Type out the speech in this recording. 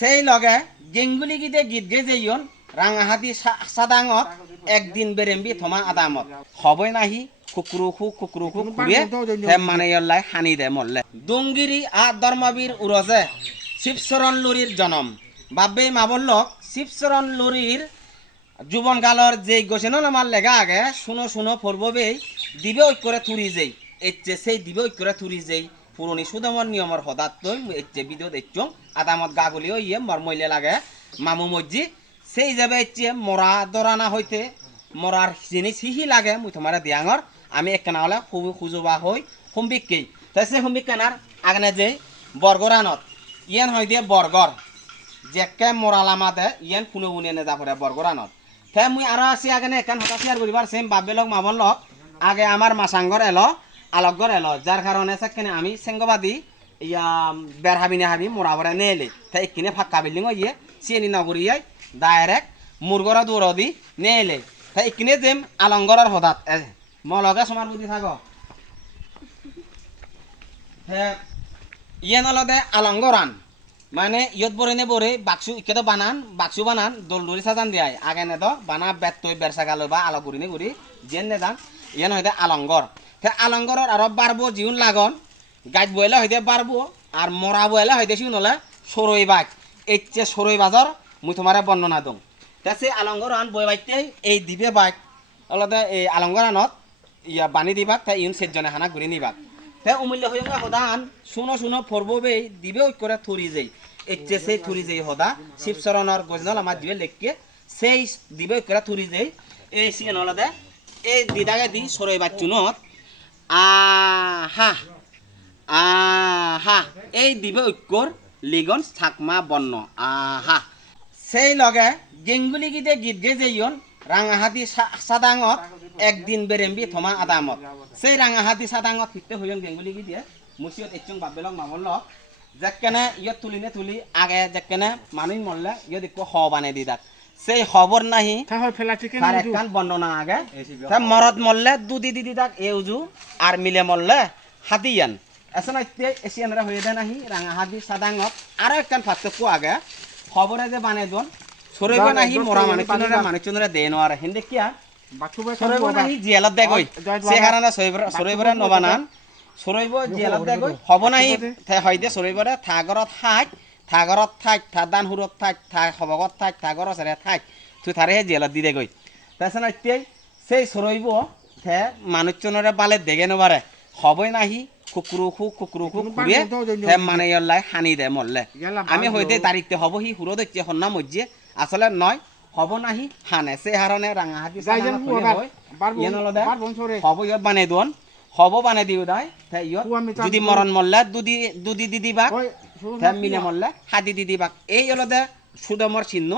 সেই লগে গেঙ্গুলি গিদে গীত গে যেইন রাঙাহাতি সাদাঙত একদিন বেরেম্বি থমা আদামত হবই নাহি কুকুরুখু ঘুরে হেম মানে ইয়াল্লাই হানি দে মল্লে দুঙ্গিরি আ ধর্মবীর উরজে শিবচরণ লুরির জনম বাব্বে মাবল্লক শিবচরণ লুরির জীবন গালর যে গোছেন আমার লেগা আগে শুনো পড়ববেই দিবে ঐ করে থুরি যেই এচ্ছে সেই দিবে ঐ করে থুরি যেই পুরনি সুদমর নিয়মর হদাত এচ্ছে বিদ দেখছ আদামত গাগুলিও ইয়ে মরমইলে লাগে মামু মজ্জি সেই যাবে এচ্ছে মরা দরানা হইতে মরার জিনিস হিহি লাগে মুই তোমার দিয়াঙর আমি একখানা হলে খুজুবা হই হুম্বিককেই তাই সে হুম্বিক কেনার আগনে যে বরগরানত ইয়ান হয় দিয়ে বরগর যেকে মরালামা দে ইয়ান কোনো উনি নে যাপরে বরগরানত তাই মুই আরো আছি আগনে এখান হতা শেয়ার করিবার সেম বাবেলক মাবলক আগে আমার মাসাঙ্গর এলো আলকগর এলো যার কারণে সেখানে আমি সেঙ্গবাদী ইয়া বের হাবি না হাবি মোরাবরে নেলে তাই এখানে ফাঁকা বিল্ডিং ইয়ে সিএনি নগরী ডাইরেক্ট মুরগরা দৌড়দি নেলে তাই এখানে যেম আলঙ্গরের হদাত মলগে সমার বুদ্ধি থাকো ইয়ে নলদে আলঙ্গরান মানে ইয়ত বরে নে বরে বাক্সু ইকে বাক্সু বানান দোলদুরি সাজান দিয়াই আগে নে তো বানা বেতই বেরসাগালো বা আলগুরি নে গুরি জেন নে দান ইয়ান হইতে আলঙ্গর তে আলঙ্গরর আরো বারবো জিউন লাগন গাছ বইলে হইতে বারবো আর মরা বইলে হইতে শিউ নলে সরই বাগ এইচে সরই বাজার মুই তোমারে বর্ণনা দং তে সে আলঙ্গরান বই বাইতে এই দিবে বাগ অলদে এই আলঙ্গরানত ইয়া বানি দিবাক তাই ইউন সেজনে হানা ঘুরি নিবাক তে অমূল্য হইঙ্গা হদান শুনো পড়ববে দিবে ওই করে থুরি যাই এচ্ছে সেই থুরি যাই হদা শিবচরণর গজনল আমার দিবে লেখকে সেই দিবে ওই করে থুরি যাই এই সিএন হলদে এই দিদাগে দি সরই বাচ্চুনত আহা এই দিবে ঐক্যর লিগন থাকমা বন্য আহা সেই লগে গেঙ্গুলি গিদে গীত গে যেইন রাঙাহাতি সাদাঙত একদিন বেরেম্বি থমা আদামত সেই রাঙাহাতি সাদাঙত ফিরতে হইন গেঙ্গুলি গিয়ে মুসিয়ত একচং বাবেলক মামল্লক যেকেনে ইয়ত তুলি আগে যেকেনে মানুষ মরলে ইয়ত একটু হ বানে দি দাক সেই খবর নাহি তার একখান বর্ণনা আগে মরদ মরলে দুদি দিদি দাক এউজু আর মিলে মরলে হাতিয়ান এসন এসিয়ানরা হয়ে দেয় নাহি রাঙাহাতি সাদাঙত আরো একখান পার্থক্য আগে খবরে যে বানে দন সরইব নাহি মরা মানুষজনরা দে নোয়ারে হিন্দে কিয়া সরইব নাহি জিয়ালত দে গই সে কারণে সরইবরে নবানান সরইব জিয়ালত দে গই হব নাহি হইদে সরইবরে থাগরত থাক থাদান হুরত থাক হবগত থাক থাগর সেরে থাক তুই থারে জিয়ালত দি দে গই তাছাড়া এতিয়াই সেই সরইব থে মানুষজনরে বালে দেগে নবারে হবই নাহি কুকুরুখু ঘুরে হেম মানে ইয়াল্লাই হানি দে মল্লে আমি হইতে তারিখতে হব হি হুরো দেখছে হন্না মজ্জে আসলে নয় হব নাহি হানে সে হারনে রাঙাহাতি হব ইয়ত বানে দোন হব বানে দিও দাই ইয়ত যদি মরণ মল্লে দুদি দিদি বাক মিলে মল্লে হাতি দিদি বাক এই হলদে সুদমর চিহ্ন